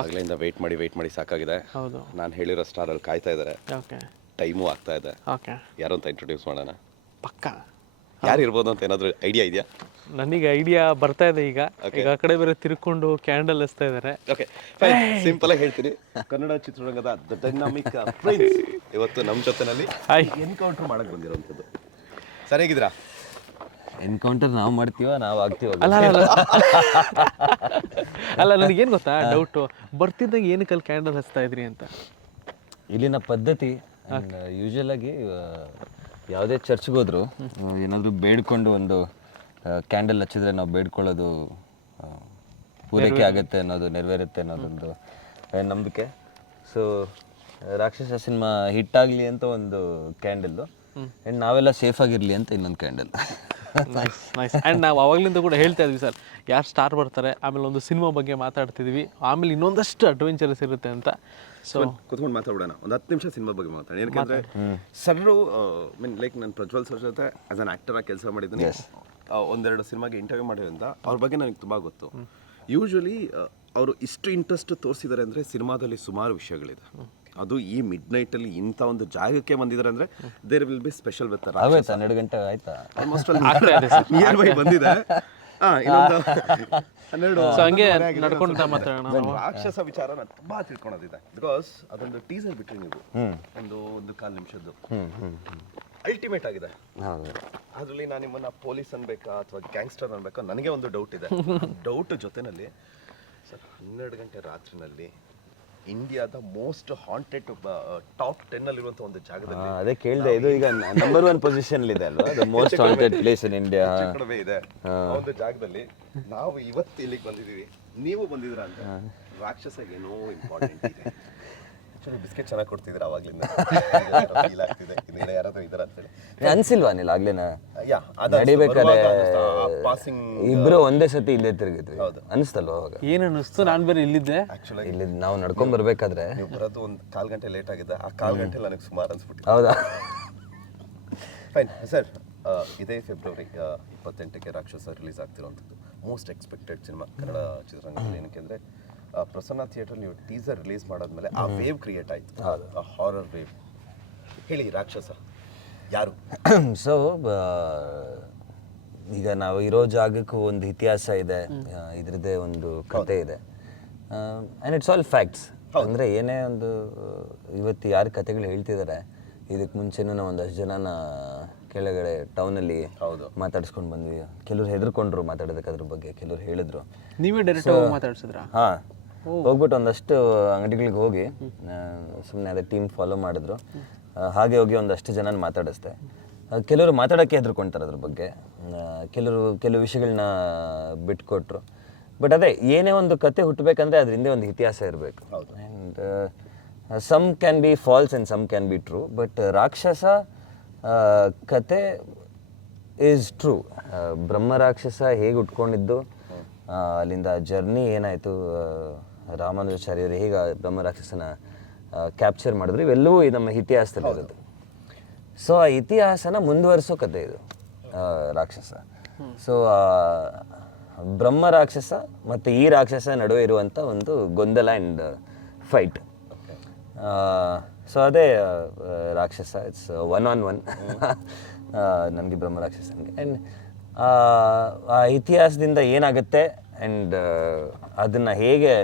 ಆಗ್ಲಿಂದ ವೆಯ್ಟ್ ಮಾಡಿ ಸಾಕಾಗಿದೆ. ಹೌದು. ನಾನು ಹೇಳಿರೋ ಸ್ಟಾರಲ್ಲಿ ಕಾಯ್ತಾ ಇದ್ದಾರೆ. ಓಕೆ ಟೈಮು ಆಗ್ತಾ ಇದೆ. ಓಕೆ ಯಾರು ಅಂತ ಇಂಟ್ರೊಡ್ಯೂಸ್ ಮಾಡೋಣ. ಪಕ್ಕ ಯಾರು ಇರ್ಬೋದು ಅಂತ ಏನಾದರೂ ಐಡಿಯಾ ಇದೆಯಾ? ನನಗೆ ಐಡಿಯಾ ಬರ್ತಾ ಇದೆ ಈಗ. ಈಗ ಆ ಕಡೆ ಬೇರೆ ತಿರ್ಕೊಂಡು ಕ್ಯಾಂಡಲ್ ಹಚ್ತಾ ಇದ್ದಾರೆ. ಓಕೆ ಸಿಂಪಲ್ ಆಗಿ ಹೇಳ್ತೀನಿ. ಕನ್ನಡ ಚಿತ್ರರಂಗದ ದ ಡೈನಾಮಿಕ್ ಪ್ರಿನ್ಸ್ ಇವತ್ತು ನಮ್ಮ ಜೊತೆನಲ್ಲಿ ಎನ್ಕೌಂಟರ್ ಮಾಡಕ್ಕೆ ಬಂದಿರೋಂಥದ್ದು. ಸರಿಯಾಗಿದ್ದೀರಾ? ಎನ್ಕೌಂಟರ್ ನಾವು ಮಾಡ್ತೀವ ನಾವು ಆಗ್ತೀವ? ಅಲ್ಲ ಅಲ್ಲ ಅಲ್ಲ ನನಗೇನು ಗೊತ್ತಾ ಡೌಟು, ಬರ್ತಿದ್ದಾಗ ಏನಕ್ಕೆ ಅಲ್ಲಿ ಕ್ಯಾಂಡಲ್ ಹಚ್ತಾ ಇದ್ರಿ ಅಂತ. ಇಲ್ಲಿನ ಪದ್ಧತಿ ಯೂಶಲ್ ಆಗಿ ಯಾವುದೇ ಚರ್ಚ್ಗೆ ಹೋದ್ರು ಏನಾದರೂ ಬೇಡ್ಕೊಂಡು ಒಂದು ಕ್ಯಾಂಡಲ್ ಹಚ್ಚಿದ್ರೆ ನಾವು ಬೇಡ್ಕೊಳ್ಳೋದು ಪೂರೈಕೆ ಆಗುತ್ತೆ ಅನ್ನೋದು, ನೆರವೇರುತ್ತೆ ಅನ್ನೋದೊಂದು ನಂಬಿಕೆ. ಸೊ ರಾಕ್ಷಸ ಸಿನಿಮಾ ಹಿಟ್ಟಾಗಲಿ ಅಂತ ಒಂದು ಕ್ಯಾಂಡಲ್ಲು, ಆ್ಯಂಡ್ ನಾವೆಲ್ಲ ಸೇಫ್ ಆಗಿರಲಿ ಅಂತ ಇನ್ನೊಂದು ಕ್ಯಾಂಡಲ್. Nice nice. ಆ್ಯಂಡ್ ನಾವು ಅವಾಗಲಿಂದ ಕೂಡ ಹೇಳ್ತಾ ಇದ್ವಿ ಸರ್, ಯಾರು ಸ್ಟಾರ್ ಬರ್ತಾರೆ, ಆಮೇಲೆ ಒಂದು ಸಿನಿಮಾ ಬಗ್ಗೆ ಮಾತಾಡ್ತಿದ್ವಿ, ಆಮೇಲೆ ಇನ್ನೊಂದಷ್ಟು ಅಡ್ವೆಂಚರಸ್ ಇರುತ್ತೆ ಅಂತ. ಸೊ ಕುತ್ಕೊಂಡು ಮಾತಾಡೋಣ ಒಂದು 10 ನಿಮಿಷ ಸಿನಿಮಾ ಬಗ್ಗೆ ಮಾತಾಡಿ. ಏನಕ್ಕೆ ಸರ್ರು ಮೀನ್ ಲೈಕ್ ನಾನು ಪ್ರಜ್ವಲ್ ಸರ್ ಜೊತೆ ಆಸ್ ಅನ್ ಆ್ಯಕ್ಟರ್ ಆಗಿ ಕೆಲಸ ಮಾಡಿದ್ದೀನಿ. ಒಂದೆರಡು ಸಿನಿಮಾಗೆ ಇಂಟರ್ವ್ಯೂ ಮಾಡಿರೋದ್ರಿಂದ ಅವ್ರ ಬಗ್ಗೆ ನನಗೆ ತುಂಬ ಗೊತ್ತು. ಯೂಶ್ವಲಿ ಅವರು ಇಷ್ಟು ಇಂಟ್ರೆಸ್ಟ್ ತೋರಿಸಿದ್ದಾರೆ ಅಂದರೆ ಸಿನಿಮಾದಲ್ಲಿ ಸುಮಾರು ವಿಷಯಗಳಿದೆ. ಅದು ಈ ಮಿಡ್ ನೈಟಲ್ಲಿ ಇಂಥ ಒಂದು ಜಾಗಕ್ಕೆ ಬಂದಿದ್ದಾರೆ ಅಂದರೆ there will be special with 12 ಗಂಟೆ ಆಯ್ತಾ ಆಲ್ಮೋಸ್ಟ್ ನಿಯರ್ ಬೈ ಬಂದಿದೆ. ಇನ್ನೊಂದು 12 ಹಂಗೆ ನಡ್ಕೊಂಡು ಮಾತಾಡೋಣ. ರಾಕ್ಷಸ ವಿಚಾರ ನಾನು ತುಂಬಾ ತಿಳ್ಕೊಳೋದಿದೆ. ಬಿಕಾಸ್ ಅದೊಂದು ಟೀಸರ್ ಬಿಟ್ರಿ ನೀವು ಒಂದು 1/4 ನಿಮಿಷದ್ದು ಅಲ್ಟಿಮೇಟ್ ಆಗಿದೆ. ಅದರಲ್ಲಿ ನಾನು ನಿಮ್ಮನ್ನ ಪೊಲೀಸ್ ಅನ್ಬೇಕಾ ಅಥವಾ ಗ್ಯಾಂಗ್ಸ್ಟರ್ ಅನ್ಬೇಕಾ ನನಗೆ ಒಂದು ಡೌಟ್ ಇದೆ. ಡೌಟ್ ಜೊತೆನಲ್ಲಿ ಸರ್ 12 ಗಂಟೆ ರಾತ್ರಿನಲ್ಲಿ ಇಂಡಿಯಾದ ಮೋಸ್ಟ್ ಹಾಂಟೆಡ್ ಟಾಪ್ 10 ಅಲ್ಲಿರುವಂತ ಒಂದು ಜಾಗದಲ್ಲಿ ಅದೇ ಕೇಳಿದೆ. ಇದು ಈಗ ನಂಬರ್ 1 ಪೊಸಿಷನ್ ಇದೆ ಅಲ್ವಾ, the most haunted place in India ಇದೆ. ಆ ಒಂದು ಜಾಗದಲ್ಲಿ ನಾವು ಇವತ್ತು ಇಲ್ಲಿಗೆ ಬಂದಿದ್ದೀವಿ, ನೀವು ಬಂದಿದ್ದೀರಾ ಅಂತ ರಾಕ್ಷಸ ಏನೋ ಇಂಪಾರ್ಟೆಂಟ್ ಇದೆ. ಆಕ್ಚುಲಿ ಬಿಸ್ಕೆಟ್ ಚೆನ್ನಾಗಿ ಕೊಡ್ತಿದ್ರೆ ಅವಾಗ್ಲಿಂದ ಫೀಲ್ ಆಗ್ತಿದೆ ಇನ್ನೇನು ಯಾರಾದ್ರೂ ಇದಾರೆ ಅಂತೇಳಿ. ಅನ್ಸಿಲ್ವಾ ನೀನು ಆಗ್ಲೇನ ಯಾ ನಡಿಬೇಕಾದ್ರೆ ಪಾಸಿಂಗ್ ಇಬ್ರು ಒಂದೇ ಸತಿ ಇಲ್ಲೇ ತಿರುಗಿದ್ವಿ ಅನಿಸ್ತಲ್ವಾ ಅವಾಗ? ಏನು ಅನ್ನಿಸ್ತು, ನಾನು ಬೇರೆ ಇಲ್ಲಿದ್ದೆ. ಆಕ್ಚುಲಿ ಇಲ್ಲಿ ನಾವು ನಡ್ಕೊಂಡ್ ಬರ್ಬೇಕಾದ್ರೆ ನೀವು ಬರೋದು ಒಂದು 1/4 ಗಂಟೆ ಲೇಟ್ ಆಗಿದೆ. ಆ 1/4 ಗಂಟೆ ನನಗೆ ಸುಮಾರು ಅನ್ಸ್ಬಿಟ್ಟಿದೆ. ಹೌದಾ? ಫೈನ್ ಸರ್, ಇದೇ ಫೆಬ್ರವರಿ 28ಕ್ಕೆ ರಾಕ್ಷಸ ರಿಲೀಸ್ ಆಗ್ತಿರೋಂಥದ್ದು ಮೋಸ್ಟ್ ಎಕ್ಸ್ಪೆಕ್ಟೆಡ್ ಸಿನಿಮಾ ಕನ್ನಡ ಚಿತ್ರರಂಗದಲ್ಲಿ. ಏನಕ್ಕೆ ಅಂದರೆ ಪ್ರಸನ್ನ ಥಿಯೇಟರ್ ನೀವು ಟೀಸರ್ ರಿಲೀಸ್ ಮಾಡಾದ್ಮೇಲೆ ಆ ವೇವ್ ಕ್ರಿಯೇಟ್ ಆಯಿತು, ಆ ಹಾರರ್ ವೇವ್. ಹೇಳಿ ರಾಕ್ಷಸ ಯಾರು? ಸೊ ಈಗ ನಾವು ಇರೋ ಜಾಗಕ್ಕೂ ಒಂದು ಇತಿಹಾಸ ಇದೆ, ಇದ್ರದ್ದೇ ಒಂದು ಕತೆ ಇದೆ. And it's all facts. ಅಂದರೆ ಏನೇ ಒಂದು ಇವತ್ತು ಯಾರು ಕತೆಗಳು ಹೇಳ್ತಿದ್ದಾರೆ, ಇದಕ್ಕೆ ಮುಂಚೆನೂ ನಾವು ಒಂದಷ್ಟು ಜನನ ಕೆಳಗಡೆ ಟೌನಲ್ಲಿ ಮಾತಾಡ್ಸ್ಕೊಂಡು ಬಂದ್ವಿ. ಕೆಲವ್ರು ಹೆದರ್ಕೊಂಡ್ರು ಮಾತಾಡೋದಕ್ಕೆ ಅದ್ರ ಬಗ್ಗೆ, ಕೆಲವ್ರು ಹೇಳಿದ್ರು. ನೀವೇ ಡೈರೆಕ್ಟ್ ಮಾತಾಡ್ಸಿದ್ರ? ಹಾಂ, ಹೋಗ್ಬಿಟ್ಟು ಒಂದಷ್ಟು ಅಂಗಡಿಗಳಿಗೆ ಹೋಗಿ ಸುಮ್ಮನೆ ಅದೇ ಟೀಮ್ ಫಾಲೋ ಮಾಡಿದ್ರು. ಹಾಗೆ ಹೋಗಿ ಒಂದಷ್ಟು ಜನ ಮಾತಾಡಿಸ್ದೆ. ಕೆಲವರು ಮಾತಾಡೋಕ್ಕೆ ಹೆದರ್ಕೊಂತಾರೆ ಅದ್ರ ಬಗ್ಗೆ, ಕೆಲವು ವಿಷಯಗಳನ್ನ ಬಿಟ್ಕೊಟ್ರು. ಬಟ್ ಅದೇ ಏನೇ ಒಂದು ಕತೆ ಹುಟ್ಟಬೇಕಂದ್ರೆ ಅದ್ರ ಹಿಂದೆ ಒಂದು ಇತಿಹಾಸ ಇರಬೇಕು. And some can be false and some can be true. But ರಾಕ್ಷಸ ಕತೆ ಈಸ್ ಟ್ರೂ. ಬ್ರಹ್ಮ ರಾಕ್ಷಸ ಹೇಗೆ ಉಟ್ಕೊಂಡಿದ್ದು, ಅಲ್ಲಿಂದ ಜರ್ನಿ ಏನಾಯಿತು, ರಾಮಾನುಜಾಚಾರ್ಯರು ಹೇಗೆ ಬ್ರಹ್ಮ ರಾಕ್ಷಸನ ಕ್ಯಾಪ್ಚರ್ ಮಾಡಿದ್ರು, ಇವೆಲ್ಲವೂ ನಮ್ಮ ಇತಿಹಾಸದಲ್ಲಿರೋದು. ಸೊ ಆ ಇತಿಹಾಸನ ಮುಂದುವರಿಸೋ ಕತೆ ಇದು ರಾಕ್ಷಸ. ಸೊ ಬ್ರಹ್ಮ ರಾಕ್ಷಸ ಮತ್ತು ಈ ರಾಕ್ಷಸ ನಡುವೆ ಇರುವಂಥ ಒಂದು ಗೊಂದಲ ಆ್ಯಂಡ್ ಫೈಟ್. ಸೊ ಅದೇ ರಾಕ್ಷಸ. ಇಟ್ಸ್ 1-on-1 ನನಗೆ ಬ್ರಹ್ಮ ರಾಕ್ಷಸನಿಗೆ. ಆ್ಯಂಡ್ ಆ ಇತಿಹಾಸದಿಂದ ಏನಾಗುತ್ತೆ ಆ್ಯಂಡ್ ಅದನ್ನು ಹೇಗೆ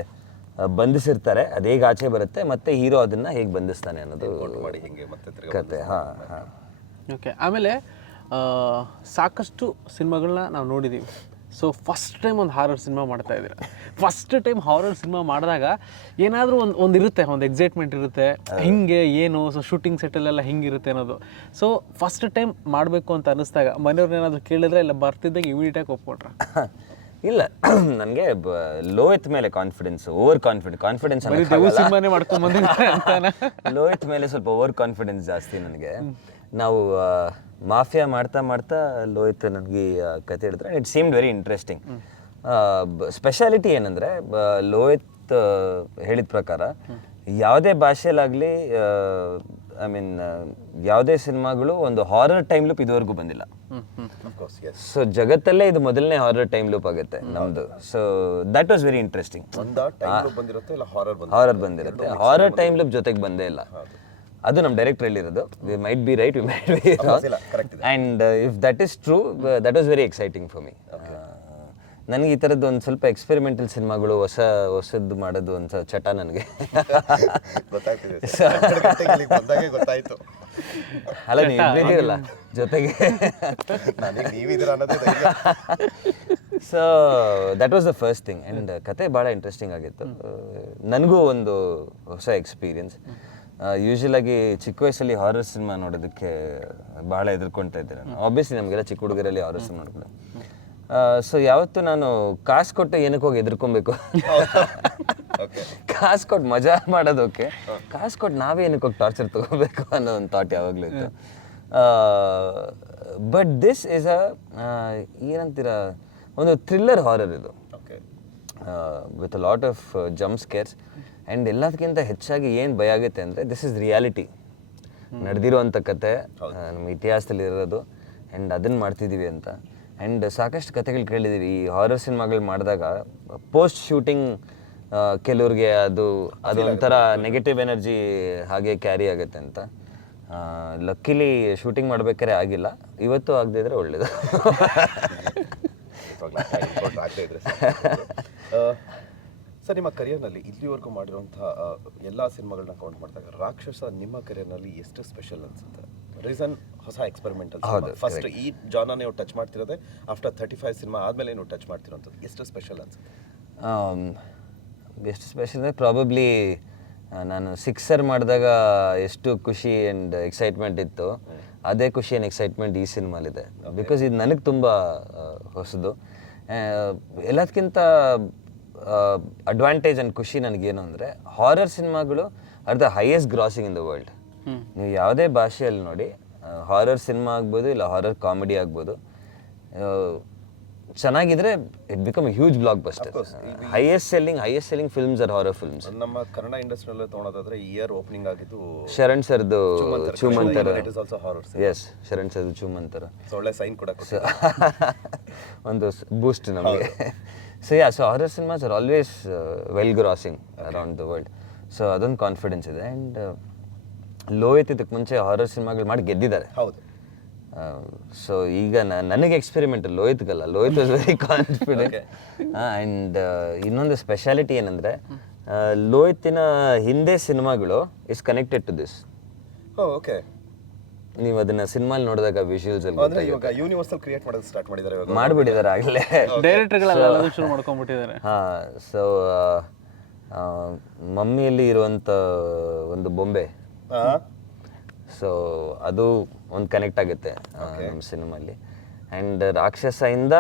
ಬಂಧಿಸಿರ್ತಾರೆ, ಅದು ಹೇಗೆ ಆಚೆ ಬರುತ್ತೆ, ಮತ್ತು ಹೀರೋ ಅದನ್ನು ಹೇಗೆ ಬಂಧಿಸ್ತಾನೆ ಅನ್ನೋದು ಕತೆ. ಹಾಂ ಹಾಂ. ಓಕೆ. ಆಮೇಲೆ ಸಾಕಷ್ಟು ಸಿನಿಮಾಗಳನ್ನ ನಾವು ನೋಡಿದ್ದೀವಿ. ಸೊ ಫಸ್ಟ್ ಟೈಮ್ ಒಂದು ಹಾರರ್ ಸಿನಿಮಾ ಮಾಡ್ತಾ ಇದ್ದೀರಾ. ಫಸ್ಟ್ ಟೈಮ್ ಹಾರರ್ ಸಿನಿಮಾ ಮಾಡಿದಾಗ ಏನಾದರೂ ಒಂದು ಇರುತ್ತೆ, ಒಂದು ಎಕ್ಸೈಟ್ಮೆಂಟ್ ಇರುತ್ತೆ, ಹಿಂಗೆ ಏನು ಸೊ ಶೂಟಿಂಗ್ ಸೆಟ್ಟಲ್ಲೆಲ್ಲ ಹಿಂಗಿರುತ್ತೆ ಅನ್ನೋದು. ಸೊ ಫಸ್ಟ್ ಟೈಮ್ ಮಾಡಬೇಕು ಅಂತ ಅನ್ನಿಸ್ದಾಗ ಮನೆಯವ್ರನ್ನ ಏನಾದರೂ ಕೇಳಿದ್ರೆ ಇಲ್ಲ ಬರ್ತಿದ್ದಾಗ ಇಮಿಡಿಯೇಟಾಗಿ ಒಪ್ಕೊಟ್ರ? ಇಲ್ಲ, ನನಗೆ ಲೋಹಿತ್ ಮೇಲೆ ಕಾನ್ಫಿಡೆನ್ಸ್, ಓವರ್ ಕಾನ್ಫಿಡೆನ್ಸ್ ಸಿನಿಮಾನೇ ಮಾಡ್ಕೊಂಡು ಬಂದಿದ್ದಾರೆ ಅಂತಾನೆ. ಲೋಹಿತ್ ಮೇಲೆ ಸ್ವಲ್ಪ ಓವರ್ ಕಾನ್ಫಿಡೆನ್ಸ್ ಜಾಸ್ತಿ ನನಗೆ. ನಾವು ಮಾಫಿಯಾ ಮಾಡ್ತಾ ಮಾಡ್ತಾ ಲೋಹಿತ್ ನನಗೆ ಕತೆ ಹೇಳಿದ್ರೆ it seemed very interesting. Speciality ಏನಂದರೆ ಲೋಹಿತ್ ಹೇಳಿದ ಪ್ರಕಾರ ಯಾವುದೇ ಭಾಷೆಲಾಗಲಿ ಐ ಮೀನ್ ಯಾವುದೇ ಸಿನಿಮಾಗಳು ಒಂದು ಹಾರರ್ ಟೈಮ್ ಲೂಪ್ ಇದುವರೆಗೂ ಬಂದಿಲ್ಲ. ಸೊ ಜಗತ್ತಲ್ಲೇ ಇದು ಮೊದಲನೇ ಹಾರರ್ ಟೈಮ್ ಲೂಪ್ ಆಗುತ್ತೆ ನಮ್ದು. So that was very interesting. Horror ಬಂದಿರುತ್ತೆ, ಹಾರರ್ ಟೈಮ್ ಲೂಪ್ ಜೊತೆಗೆ ಬಂದೇ ಇಲ್ಲ. ಅದು ನಮ್ಮ ಡೈರೆಕ್ಟರ್ ಹೇಳಿರೋದು. We might be right, we might be wrong. And if that is true, that was very exciting for me. ನನಗೆ ಈ ಥರದ್ದು ಒಂದು ಸ್ವಲ್ಪ ಎಕ್ಸ್ಪೆರಿಮೆಂಟಲ್ ಸಿನಿಮಾಗಳು ಹೊಸದ್ದು ಮಾಡೋದು ಒಂದು ಚಟ ನನಗೆ. ಅಲ್ಲ ನೀವಿದ್ದೀರಲ್ಲ ಜೊತೆಗೆ. So that was the first thing. And ಕತೆ ಭಾಳ ಇಂಟ್ರೆಸ್ಟಿಂಗ್ ಆಗಿತ್ತು. ನನಗೂ ಒಂದು ಹೊಸ ಎಕ್ಸ್ಪೀರಿಯನ್ಸ್. ಯೂಶ್ವಲಾಗಿ ಚಿಕ್ಕ ವಯಸ್ಸಲ್ಲಿ ಹಾರರ್ ಸಿನಿಮಾ ನೋಡೋದಕ್ಕೆ ಭಾಳ ಹೆದರ್ಕೊಳ್ತಾ ಇದ್ದೆ ನಾನು. ಆಬ್ವಿಯಸ್ಲಿ ನಮಗೆಲ್ಲ ಚಿಕ್ಕ ಹುಡುಗರಲ್ಲಿ ಹಾರರ್ ಸಿನಿಮಾ ನೋಡ್ಕೊಂಡು. ಸೊ ಯಾವತ್ತು ನಾನು ಕಾಸು ಕೊಟ್ಟು ಏನಕ್ಕೆ ಹೋಗಿ ಎದುರ್ಕೊಬೇಕು, ಕಾಸು ಕೊಟ್ಟು ಮಜಾ ಮಾಡೋದಕ್ಕೆ, ಕಾಸು ಕೊಟ್ಟು ನಾವೇ ಏನಕ್ಕೆ ಹೋಗಿ ಟಾರ್ಚರ್ ತೊಗೋಬೇಕು ಅನ್ನೋ ಒಂದು ಥಾಟ್ ಯಾವಾಗಲೂ ಇತ್ತು. ಬಟ್ ದಿಸ್ ಈಸ್ ಏನಂತೀರ, ಒಂದು ಥ್ರಿಲ್ಲರ್ ಹಾರರ್ ಇದು, with a lot of jump scarce. And ಎಲ್ಲದಕ್ಕಿಂತ ಹೆಚ್ಚಾಗಿ ಏನು ಭಯ ಆಗುತ್ತೆ ಅಂದರೆ, ದಿಸ್ ಇಸ್ ರಿಯಾಲಿಟಿ, ನಡೆದಿರೋವಂಥ ಕತೆ, ನಮ್ಮ ಇತಿಹಾಸದಲ್ಲಿ ಇರೋದು. ಆ್ಯಂಡ್ ಅದನ್ನು ಮಾಡ್ತಿದ್ದೀವಿ ಅಂತ. ಆ್ಯಂಡ್ ಸಾಕಷ್ಟು ಕತೆಗಳು ಕೇಳಿದ್ದೀವಿ ಈ ಹಾರರ್ ಸಿನಿಮಾಗಳು ಮಾಡಿದಾಗ. ಪೋಸ್ಟ್ ಶೂಟಿಂಗ್ ಕೆಲವ್ರಿಗೆ ಅದು ಒಂಥರ ನೆಗೆಟಿವ್ ಎನರ್ಜಿ ಹಾಗೆ ಕ್ಯಾರಿ ಆಗುತ್ತೆ ಅಂತ. ಲಕ್ಕಿಲಿ ಶೂಟಿಂಗ್ ಮಾಡ್ಬೇಕಾದ್ರೆ ಆಗಿಲ್ಲ, ಇವತ್ತು ಆಗದೆ ಇದ್ರೆ ಒಳ್ಳೇದು. ಸರ್, ನಿಮ್ಮ ಕರಿಯರ್ನಲ್ಲಿ ಇಲ್ಲಿವರೆಗೂ ಮಾಡಿರುವಂಥ ಎಲ್ಲ ಸಿನಿಮಾಗಳನ್ನ ಕೌಂಟ್ ಮಾಡಿದಾಗ ರಾಕ್ಷಸ ನಿಮ್ಮ ಕರಿಯರ್ನಲ್ಲಿ ಎಷ್ಟು ಸ್ಪೆಷಲ್ ಅನ್ಸುತ್ತೆ? ರೀಸನ್ ಹೊಸ ಎಕ್ಸ್ಪೆರಿಮೆಂಟಲ್. ಫಸ್ಟ್ ಈ ಜಾನ ನೀವು ಟಚ್ ಮಾಡ್ತಿರೋದೆ ಆಫ್ಟರ್ 35 ಸಿನಿಮಾ ಆದಮೇಲೆ ನೀವು ಟಚ್ ಮಾಡ್ತಿರೋಂಥದ್ದು. ಎಷ್ಟು ಸ್ಪೆಷಲ್ ಅನ್ಸುತ್ತೆ? ಎಷ್ಟು ಸ್ಪೆಷಲ್ ಅಂದರೆ ಪ್ರಾಬಬ್ಲಿ ನಾನು ಸಿಕ್ಸರ್ ಮಾಡಿದಾಗ ಎಷ್ಟು ಖುಷಿ ಆ್ಯಂಡ್ ಎಕ್ಸೈಟ್ಮೆಂಟ್ ಇತ್ತು, ಅದೇ ಖುಷಿ ಆ್ಯಂಡ್ ಎಕ್ಸೈಟ್ಮೆಂಟ್ ಈ ಸಿನಿಮಾಲಿದೆ. ಬಿಕಾಸ್ ಇದು ನನಗೆ ತುಂಬ ಹೊಸದು. ಎಲ್ಲದಕ್ಕಿಂತ ಅಡ್ವಾಂಟೇಜ್ ಆ್ಯಂಡ್ ಖುಷಿ ನನಗೇನು ಅಂದರೆ, ಹಾರರ್ ಸಿನಿಮಾಗಳು are the highest grossing in the world. ನೀವು ಯಾವುದೇ ಭಾಷೆಯಲ್ಲಿ ನೋಡಿ, ಹಾರರ್ ಸಿನಿಮಾ ಆಗ್ಬೋದು ಇಲ್ಲ ಹಾರರ್ ಕಾಮಿಡಿ ಆಗ್ಬೋದು, ಚೆನ್ನಾಗಿದ್ರೆ it become a huge blockbuster. Highest selling films are horror films. ನಮ್ಮ ಕನ್ನಡ ಇಂಡಸ್ಟ್ರಿಯಲ್ಲಿ ತೊಗೊಳೋದಾದ್ರೆ ಇಯರ್ ಓಪನಿಂಗ್ ಆಗಿದ್ದು ಶರಣ್ ಸರ್ದು ಚೂಮಂತರ. ಎಸ್, ಶರಣ್ ಸರ್ದು ಚೂಮಂತರ ಒಳ್ಳೆ ಸೈನ್ ಕೂಡ ಒಂದು ಬೂಸ್ಟ್ ನಮಗೆ. So horror cinemas are always well grossing around the world. So ಅದೊಂದು ಕಾನ್ಫಿಡೆನ್ಸ್ ಇದೆ. ಆ್ಯಂಡ್ ಲೋಹಿತ್ ಇದಕ್ಕೆ ಮುಂಚೆ ಹಾರರ್ ಸಿನಿಮಾಗಳು ಮಾಡಿ ಗೆದ್ದಿದ್ದಾರೆ. ಹೌದು. ಸೊ ಈಗ ನನಗೆ ಎಕ್ಸ್ಪೆರಿಮೆಂಟಲ್, ಲೋಹಿತ್ಗಲ್ಲ. Lohith was very confident. And ಇನ್ನೊಂದು ಸ್ಪೆಷಾಲಿಟಿ ಏನಂದರೆ, ಲೋಹಿತಿನ ಹಿಂದೆ ಸಿನಿಮಾಗಳು is connected to this. Okay. ನೀವು ಅದನ್ನ ಸಿನಿಮಾಲ್ ನೋಡಿದಾಗ ವಿಜುವಲ್ಸ್ ಅಲ್ಲಿ ಯೂನಿವರ್ಸಲ್ ಕ್ರಿಯೇಟ್ ಮಾಡೋದು ಸ್ಟಾರ್ಟ್ ಮಾಡಿದ್ದಾರೆ, ಮಾಡಿಬಿಟ್ಟಿದ್ದಾರೆ ಆಗಲೇ. ಡೈರೆಕ್ಟರ್ಗಳೆಲ್ಲ ಶುರು ಮಾಡ್ಕೊಂಡ್ಬಿಟ್ಟಿದ್ದಾರೆ. ಸೊ ಮಮ್ಮಿಯಲ್ಲಿ ಇರುವಂಥ ಒಂದು ಬೊಂಬೆ, ಸೊ ಅದು ಒಂದು ಕನೆಕ್ಟ್ ಆಗುತ್ತೆ ನಮ್ಮ ಸಿನಿಮಾಲಿ. ಆ್ಯಂಡ್ ರಾಕ್ಷಸದಿಂದ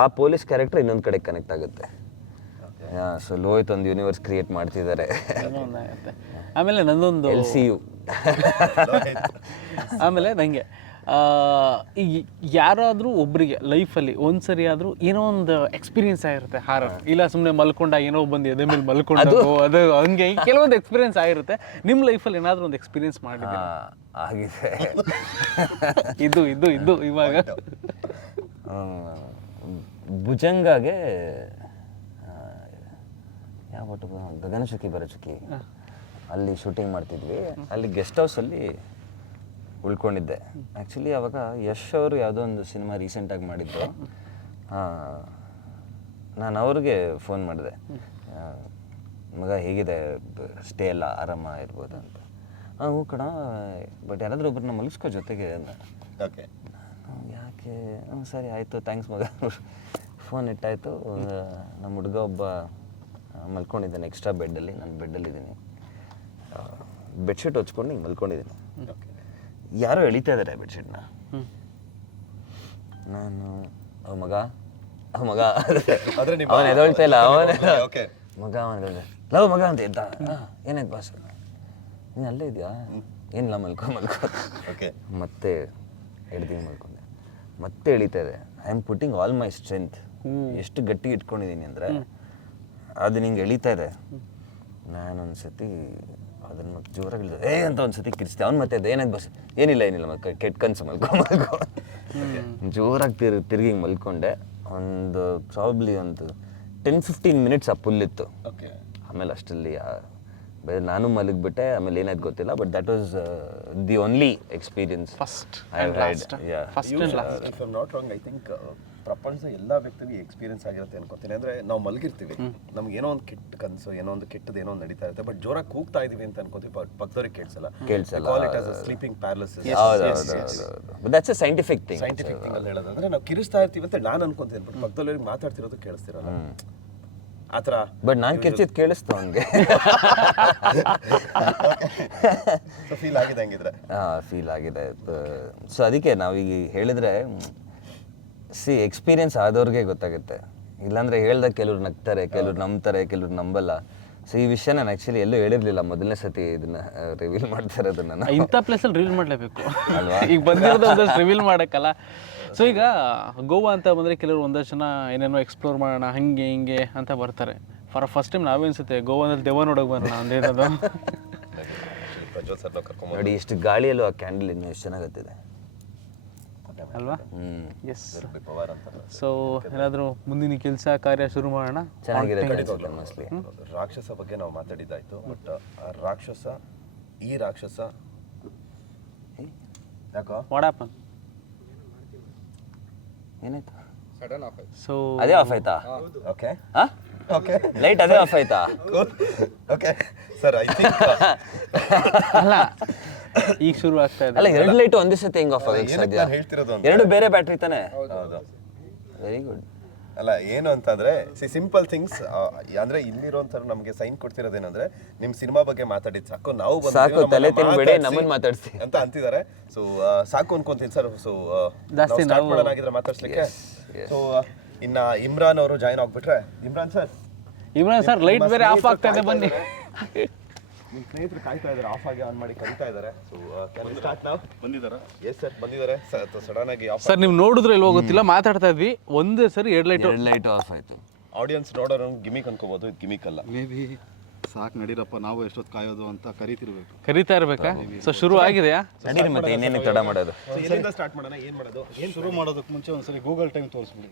ಆ ಪೊಲೀಸ್ ಕ್ಯಾರೆಕ್ಟರ್ ಇನ್ನೊಂದು ಕಡೆ ಕನೆಕ್ಟ್ ಆಗುತ್ತೆ. ಸೊ ಲೋಹಿತ್ ಒಂದು ಯೂನಿವರ್ಸ್ ಕ್ರಿಯೇಟ್ ಮಾಡ್ತಿದ್ದಾರೆ. ಆಮೇಲೆ ನಂದೊಂದು LCU. ಆಮೇಲೆ ನನಗೆ ಈಗ ಯಾರಾದರೂ ಒಬ್ಬರಿಗೆ ಲೈಫಲ್ಲಿ ಒಂದ್ಸರಿ ಆದರೂ ಏನೋ ಒಂದು ಎಕ್ಸ್ಪೀರಿಯನ್ಸ್ ಆಗಿರುತ್ತೆ ಹಾರರ್. ಇಲ್ಲ ಸುಮ್ಮನೆ ಮಲ್ಕೊಂಡ ಏನೋ ಬಂದು ಎದೆ ಮೇಲೆ ಮಲ್ಕೊಂಡು ಅದು ಹಂಗೆ ಕೆಲವೊಂದು ಎಕ್ಸ್ಪೀರಿಯನ್ಸ್ ಆಗಿರುತ್ತೆ. ನಿಮ್ಮ ಲೈಫಲ್ಲಿ ಏನಾದರೂ ಒಂದು ಎಕ್ಸ್ಪೀರಿಯನ್ಸ್ ಮಾಡಿದ್ದೀರಾ? ಆಗಿದೆ. ಇದು ಇವಾಗ ಭುಜಂಗಾಗೆ ಯಾವ ಗಗನಚುಕ್ಕಿ ಬರಚುಕ್ಕಿ ಅಲ್ಲಿ ಶೂಟಿಂಗ್ ಮಾಡ್ತಿದ್ವಿ. ಅಲ್ಲಿ ಗೆಸ್ಟ್ ಹೌಸಲ್ಲಿ ಉಳ್ಕೊಂಡಿದ್ದೆ. ಆ್ಯಕ್ಚುಲಿ ಅವಾಗ ಯಶ್ ಅವರು ಯಾವುದೋ ಒಂದು ಸಿನಿಮಾ ರೀಸೆಂಟಾಗಿ ಮಾಡಿದ್ದು. ನಾನು ಅವ್ರಿಗೆ ಫೋನ್ ಮಾಡಿದೆ, ಮಗ ಹೇಗಿದೆ, ಸ್ಟೇ ಎಲ್ಲ ಆರಾಮ ಇರ್ಬೋದು ಅಂತ. ಹ್ಞೂ ಕಣ, ಬಟ್ ಯಾರಾದರೂ ಒಬ್ಬರನ್ನ ಮಲಗಿಸ್ಕೋ ಜೊತೆಗೆ ಅಂದ. ಯಾಕೆ? ಸರಿ ಆಯಿತು, ಥ್ಯಾಂಕ್ಸ್ ಮಗ. ಫೋನ್ ಇಟ್ಟಾಯಿತು. ನಮ್ಮ ಹುಡುಗ ಒಬ್ಬ ಮಲ್ಕೊಂಡಿದ್ದಾನೆ ಎಕ್ಸ್ಟ್ರಾ ಬೆಡ್ಡಲ್ಲಿ, ನಾನು ಬೆಡ್ಡಲ್ಲಿದ್ದೀನಿ. ಬೆಡ್ಶೀಟ್ ಹೊಚ್ಕೊಂಡು ಹಿಂಗೆ ಮಲ್ಕೊಂಡಿದ್ದೀನಿ. ಯಾರೋ ಎಳಿತಾ ಇದ್ದಾರೆ ಬೆಡ್ಶೀಟ್ನ. ನಾನು ಮಗ ಅವನು ಎದೊಳ್ತಾ ಇಲ್ಲ. ಮಗ ಲವ್ ಮಗ ಅಂತ ಇದ್ದ. ಏನಾಯ್ತು ಬಾಸ್? ನೀನು ಅಲ್ಲೇ ಇದೆಯಾ? ಏನಿಲ್ಲ, ಮಲ್ಕೊ. ಮತ್ತೆ ಹಿಡ್ದು ಮಲ್ಕೊಂಡೆ. ಮತ್ತೆ ಎಳಿತಾ ಇದೆ. I am putting all my strength. ಎಷ್ಟು ಗಟ್ಟಿ ಇಟ್ಕೊಂಡಿದ್ದೀನಿ ಅಂದರೆ ಅದು ನಿಂಗೆ ಎಳಿತಾ ಇದೆ. ನಾನೊಂದ್ಸತಿ ಅದನ್ನು ಮತ್ತೆ ಜೋರಾಗಿ ಹೇಳಿದೆ ಅಂತ ಒಂದ್ಸತಿ ಕಿರಿಸ್ತೆ ಅವ್ನು ಮತ್ತೆ ಅದು ಏನಾಗಿ ಬಸ್ ಏನಿಲ್ಲ ಕೆಟ್ಟ ಕನಸು ಮಲ್ಕೊ ಜೋರಾಗಿ ತಿರುಗಿ ಮಲ್ಕೊಂಡೆ ಒಂದು ಪ್ರಾಬ್ಲಿ ಒಂದು 10-15 ಮಿನಿಟ್ಸ್ ಆ ಪುಲ್ಲಿತ್ತು. ಓಕೆ. ಆಮೇಲೆ ಅಷ್ಟರಲ್ಲಿ ನಾನು ಮಲಗಿಬಿಟ್ಟೆ. ಆಮೇಲೆ ಏನಾಯ್ತು ಗೊತ್ತಿಲ್ಲ, but that was the only experience first and last. If I not wrong, I think ಪ್ರಪಂಚದ ಎಲ್ಲ ವ್ಯಕ್ತಿಗೂ ಎಕ್ಸ್ಪೀರಿಯನ್ಸ್ ಆಗಿರುತ್ತೆ ಅನ್ಕೋತೀನಿ. ಅಂದ್ರೆ ನಾವು ಮಲಗಿರ್ತೀವಿ, ನಮ್ಗೆ ಏನೋ ಒಂದು ಕೆಟ್ಟ ಕನಸು, ಏನೋ ಒಂದು ಕೆಟ್ಟದ್ದು ಏನೋ ಒಂದು ನಡೀತಾ ಇರುತ್ತೆ, ಬಟ್ ಜೋರಾಗಿ ಕೂಗ್ತಾ ಇದೀವಿ ಅಂತ ಅನ್ಕೋತೀವಿ, ಪಕ್ಕದವ್ರಿಗೆ ಕೇಳಿಸಲ್ಲ. Call it as a sleeping paralysis. But that's a scientific thing. Scientific thing ಅಲ್ಲಿ ಹೇಳೋದಂದ್ರೆ ನಾವು ಕಿರಿಸ್ತಾ ಇರ್ತೀವಿ ಅಂತ ನಾನು ಅನ್ಕೊಂತೀನಿ, ಬಟ್ ಪಕ್ಕದವ್ರಿಗೆ ಮಾತಾಡ್ತಿರೋದು ಕೇಳಿಸ್ತಿರಲ್ಲ ಆ ಥರ. ಬಟ್ ನಾನು ಕಿರ್ಚಿದ್ ಕೇಳಿಸ್ತು ಅವನಿಗೆ. ಫೀಲ್ ಆಗಿದೆ ಹಂಗಿದ್ರೆ. ಫೀಲ್ ಆಗಿದೆ. ಸೊ ಅದಕ್ಕೆ ನಾವೀಗ ಹೇಳಿದ್ರೆ ಎಕ್ಸ್ಪೀರಿಯನ್ಸ್ ಆದವ್ರಿಗೆ ಗೊತ್ತಾಗುತ್ತೆ. ಇಲ್ಲಾಂದ್ರೆ ಹೇಳ್ದಾಗ ಕೆಲವ್ರು ನಗ್ತಾರೆ, ಕೆಲವ್ರು ನಂಬ್ತಾರೆ, ಕೆಲವ್ರು ನಂಬಲ್ಲ. ಸೊ ಈ ವಿಷಯ ನಾನು ಆ್ಯಕ್ಚುಲಿ ಎಲ್ಲೂ ಹೇಳಿರಲಿಲ್ಲ, ಮೊದಲನೇ ಸತಿ ಇದನ್ನ ರಿವೀಲ್ ಮಾಡ್ತಾ ಇರೋದನ್ನ. ಇಂಥ ಪ್ಲೇಸಲ್ಲಿ ರಿವೀಲ್ ಮಾಡಲೇಬೇಕು ಈಗ ಬಂದಿರೋದು ಒಂದಷ್ಟು ರಿವೀಲ್ ಮಾಡೋಕ್ಕಲ್ಲ. ಸೊ ಈಗ ಗೋವಾ ಅಂತ ಬಂದರೆ ಕೆಲವರು ಒಂದಷ್ಟು ಜನ ಏನೇನೋ ಎಕ್ಸ್ಪ್ಲೋರ್ ಮಾಡೋಣ ಹಂಗೆ ಹಿಂಗೆ ಅಂತ ಬರ್ತಾರೆ. ಫಸ್ಟ್ ಟೈಮ್ ನಾವೇ ಅನ್ಸುತ್ತೆ ಗೋವಾದಲ್ಲಿ ದೆವ್ವ ನೋಡೋಕೆ ಬರೋಣ ಅಂದಿರೋದು. ನೋಡಿ ಎಷ್ಟು ಗಾಳಿಯಲ್ಲೂ ಆ ಕ್ಯಾಂಡಲ್ ಇನ್ನೂ ಎಷ್ಟು ಚೆನ್ನಾಗತ್ತಿದೆ ಅಲ್ವಾ? ಎಸ್. ಸೊ ಏನಾದರೂ ಮುಂದಿನ ಕೆಲಸ ಕಾರ್ಯ ಶುರು ಮಾಡೋಣ. ಚೆನ್ನಾಗಿರುತ್ತೆ ಮೋಸ್ಟ್ಲಿ. ರಾಕ್ಷಸ ಬಗ್ಗೆ ನಾವು ಮಾತಾಡಿದ್ದಾಯ್ತು, ಬಟ್ ಆ ರಾಕ್ಷಸ ಈ ರಾಕ್ಷಸ ಯಾಕೋ ವಾಡಾಪನ್ ಏನಾಯ್ತು? ಸೊ ಅದೇ ಆಫ್ ಆಯ್ತಾ? ಓಕೆ ಓಕೆ, ಲೈಟ್ ಅದೇ ಆಫ್ ಆಯ್ತಾ? ಓಕೆ ಸರ್, ಐ ಥಿಂಕ್ ಅಲ್ಲ ಈಗ ಶುರು ಆಗ್ತಾ ಇದೆ. ಅಲ್ಲ, ಎರಡು ಲೈಟ್ ಒಂದೇ ಸತಿ ಹೆಂಗ್ ಆಫ್ ಆಗುತ್ತೆ ಸಾಧ್ಯ? ಹೇಳ್ತಿರೋದು ಎರಡು ಬೇರೆ ಬ್ಯಾಟ್ರಿ ತಾನೆ? ಹೌದು. Very good. ಅಲ್ಲ ಏನು ಅಂತಂದ್ರೆ ಸಿಂಪಲ್ ಥಿಂಗ್ಸ್. ಅಂದ್ರೆ ಇಲ್ಲಿರೋಂಥ ನಮಗೆ ಸೈನ್ ಕೊಡ್ತಿರೋದೇನಂದ್ರೆ ನಿಮ್ ಸಿನಿಮಾ ಬಗ್ಗೆ ಮಾತಾಡಿದ್ ಸಾಕು, ನಾವು ಸಾಕು, ತಲೆ ತಿನ್ಬೇಡಿ, ನಮ್ಮನ್ನ ಮಾತಾಡ್ಸಿ ಅಂತ ಅಂತಿದ್ದಾರೆ. ಸೊ ಸಾಕು ಅನ್ಕೊಂತೀನಿ ಸರ್. ಸೊ ಜಾಸ್ತಿ ಸ್ಟಾರ್ಟ್ ಮಾಡೋಣಾಗಿದ್ರೆ ಮಾತಾಡ್ಸ್ಲಿಕ್ಕೆ. ಸೊ ಇನ್ನ ಇಮ್ರಾನ್ ಅವರು ಜಾಯಿನ್ ಆಗ್ಬಿಟ್ರೆ. ಇಮ್ರಾನ್ ಸರ್ ಲೈಟ್ ಬೇರೆ ಆಫ್ ಆಗ್ತಾ ಇದೆ, ಬನ್ನಿ. ನಿಮ್ಮ ಸ್ನೇಹಿತರು ಕಾಯ್ತಾ ಇದ್ದಾರೆ, ಆಫ್ ಆಗಿ ಆನ್ ಮಾಡಿ ಕರೀತಾ ಇದ್ದಾರೆ. ಸೊ ಸ್ಟಾರ್ಟ್ ನಾವು ಬಂದಿದ್ದಾರೆ. ಎಸ್ ಸರ್ ಬಂದಿದ್ದಾರೆ. ಸಡನ್ ಆಗಿ ಆಫ್. ಸರ್ ನೀವು ನೋಡಿದ್ರೆ ಇಲ್ವೋ ಗೊತ್ತಿಲ್ಲ, ಮಾತಾಡ್ತಾ ಇದ್ವಿ ಒಂದೇ ಸರಿ ಎರಡು ಲೈಟ್ ಆಫ್ ಆಯ್ತು. ಆಡಿಯನ್ಸ್ ನೋಡೋರು ಗಿಮಿಕ್ ಅನ್ಕೋಬಹುದು, ಇದು ಗಿಮಿಕ್ ಅಲ್ಲ. ಮೇ ಬಿ ಸಾಕು ನಡೀರಪ್ಪ, ನಾವು ಎಷ್ಟೊತ್ತು ಕಾಯೋದು ಅಂತ ಕರಿತಾ ಇರ್ಬೇಕಾ? ಸೊ ಶುರು ಆಗಿದೆಯಾ? ನಡೀರಿ, ಮತ್ತೆ ಇನ್ನೇನು ತಡ ಮಾಡೋದು? ಎಲ್ಲಿಂದ ಸ್ಟಾರ್ಟ್ ಮಾಡೋಣ? ಏನು ಮಾಡೋದು? ಏನು ಶುರು ಮಾಡೋದಕ್ಕೆ ಮುಂಚೆ ಒಂದ್ಸರಿ ಗೂಗಲ್ ಟೈಮ್ ತೋರಿಸ್ಬಿಡಿ.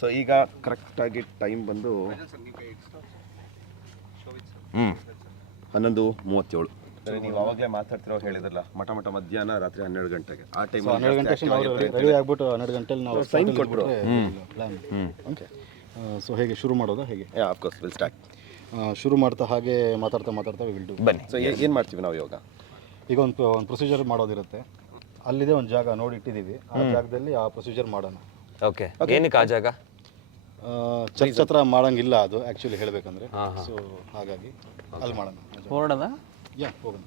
ಸೊ ಈಗ ಕರೆಕ್ಟಾಗಿ ಟೈಮ್ ಬಂದು 11:37. ನೀವು ಅವಾಗಲೇ ಮಾತಾಡ್ತಿರೋ ಹೇಳಿದ್ರಲ್ಲ, ಮಠ ಮಧ್ಯಾಹ್ನ ರಾತ್ರಿ 12 ಗಂಟೆಗೆ. ಆ ಟೈಮ್ 12 ಗಂಟೆಗೆ ನಾವು ರೆಡಿ ಆಗ್ಬಿಟ್ಟು 12 ಗಂಟೆಲಿ ನಾವು ಸೈನ್ ಕೊಟ್ಟರು ಪ್ಲಾನ್. ಓಕೆ, ಸೊ ಹೇಗೆ ಶುರು ಮಾಡೋದಾ? ಹೇಗೆ? Of course will start. ಶುರು ಮಾಡ್ತಾ ಹಾಗೆ ಮಾತಾಡ್ತಾ ವಿಲ್ ಡು. ಬನ್ನಿ. ಸೊ ಏನು ಮಾಡ್ತೀವಿ ನಾವು ಇವಾಗ? ಈಗ ಒಂದು ಪ್ರೊಸೀಜರ್ ಮಾಡೋದಿರುತ್ತೆ. ಅಲ್ಲಿದೆ ಒಂದು ಜಾಗ ನೋಡಿ ಇಟ್ಟಿದ್ದೀವಿ, ಆ ಜಾಗದಲ್ಲಿ ಆ ಪ್ರೊಸೀಜರ್ ಮಾಡೋಣ. ಓಕೆ, ಏನಕ್ಕೆ ಆ ಜಾಗ? ಚರ್ಚ್ ಹತ್ರ ಮಾಡೋಂಗಿಲ್ಲ ಅದು ಆ್ಯಕ್ಚುಲಿ ಹೇಳಬೇಕಂದ್ರೆ. ಸೊ ಹಾಗಾಗಿ ಅಲ್ಲಿ ಮಾಡೋಣ. ಹೊರಡೋದಾ? ಹೋಗೋಣ.